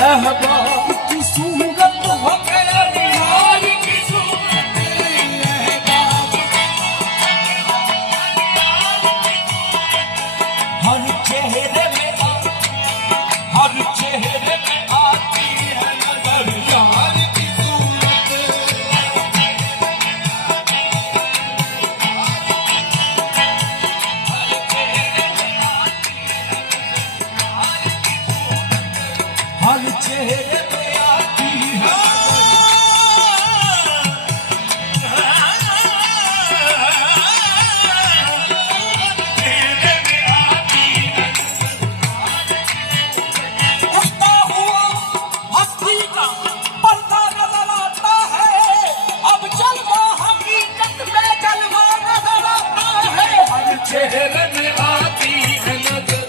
अहबाब की सूरत हो मेरे यार की सूरत, हर चेहरे में आती है नजर यार की सूरत। हर चेहरे पे आती है उठता हुआ हस्ती का पर्दा नजर आता है, अब जलवा हकीकत में जलवा नजर आता है। हर चेहरे में आती है नजर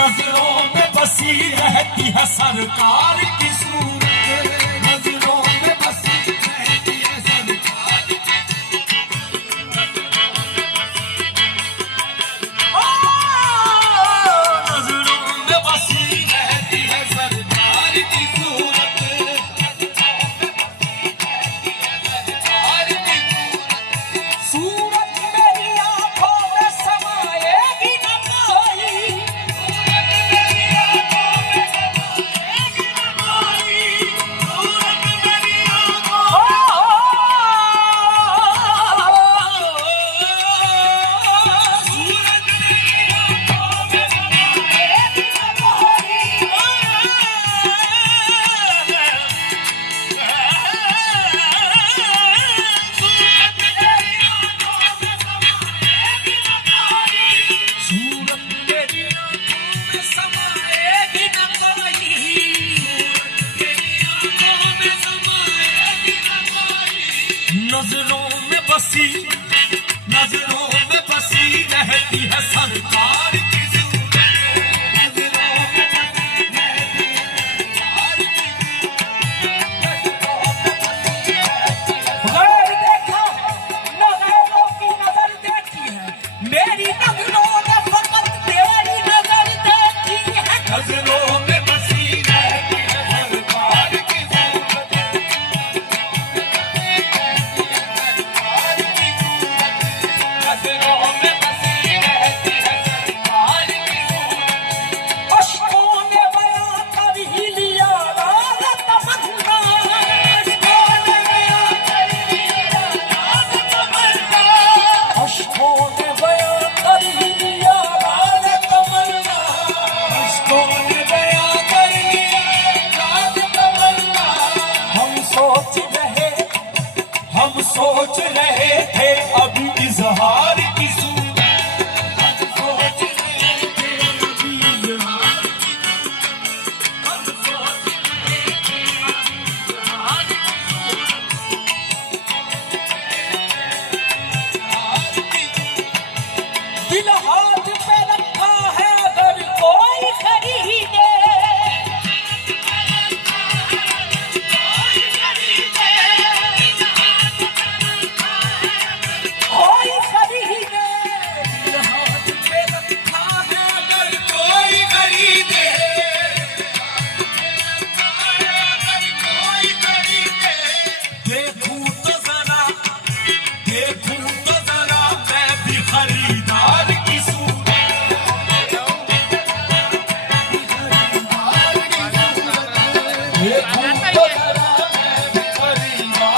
नजरों में बसी रहती है सरकार की सूरत, नजरों में बसी रहती है सरकार की नजरों में बसी रहती है सरकार की सूरत, सूरत मेरी आंखों में समाएगी न कोई, नजरों में बसी, नजरों में बसी रहती है सरकार की सूरत, नजरों में बसी रहती है सरकार की सूरत। गैर देखा न गैरों की नजर देखी है, मेरी नजरों ने फकत तेरी नजर देखी है, नजरों में बसी रहती है सरकार की सूरत, नजरों में बसी रहती है सरकार की सूरत। अश्कों ने बयां कर ही लिया राज तमन्ना, अश्कों ने बयां कर ही लिया राज तमन्ना, अश्कों ने बयां कर ही लिया राज तमन्ना, अश्कों ने बयां कर लिया राज तमन्ना। हम सोच रहे थे अभी इजहार की सूरत, हम सोच रहे थे अभी इजहार की सूरत, हम सोच रहे थे अभी इजहार की सूरत। दिल हाथ पे रखा है अगर कोई खरीदे, कोई खरीदे, दिल हाथ पे रखा है अगर कोई खरीदे, अगर कोई खरीदे। देखूं तो जरा मैं भी खरीदार की सूरत, देखूं तो जरा मैं भी खरीदार की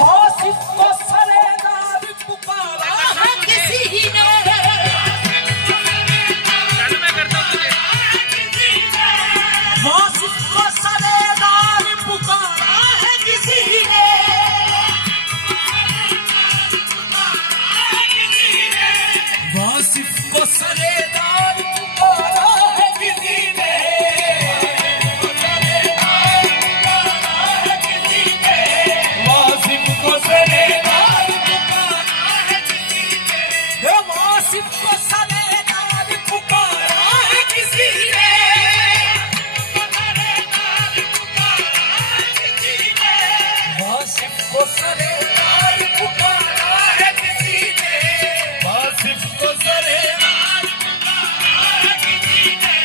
वासिफ को सरेदार पुकारा है किसी ने, वासिफ को सरेदार पुकारा है किसी ने, वासिफ को सरेदार पुकारा है किसी ने, वासिफ को सरेदार पुकारा है किसी ने, वासिफ को सरेदार पुकारा है किसी ने, वासिफ को सरेदार पुकारा है किसी ने, वासिफ को सरेदार पुकारा है किसी ने।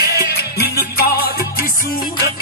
इनकार की सूरत